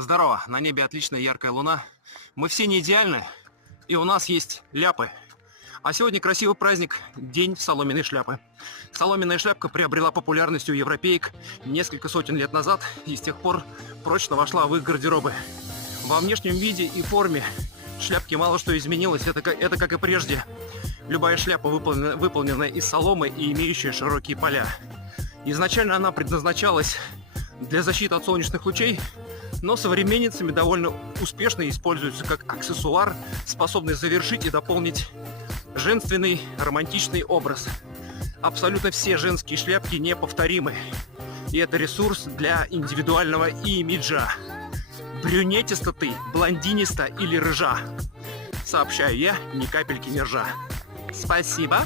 Здорово, на небе отличная яркая луна. Мы все не идеальны, и у нас есть ляпы. А сегодня красивый праздник, день соломенной шляпы. Соломенная шляпка приобрела популярность у европеек несколько сотен лет назад и с тех пор прочно вошла в их гардеробы. Во внешнем виде и форме шляпки мало что изменилось, это как и прежде. Любая шляпа выполнена из соломы и имеющая широкие поля. Изначально она предназначалась для защиты от солнечных лучей, но современницами довольно успешно используется как аксессуар, способный завершить и дополнить женственный романтичный образ. Абсолютно все женские шляпки неповторимы, и это ресурс для индивидуального имиджа. Брюнетиста ты, блондиниста или рыжа? Сообщаю я, ни капельки не ржа. Спасибо.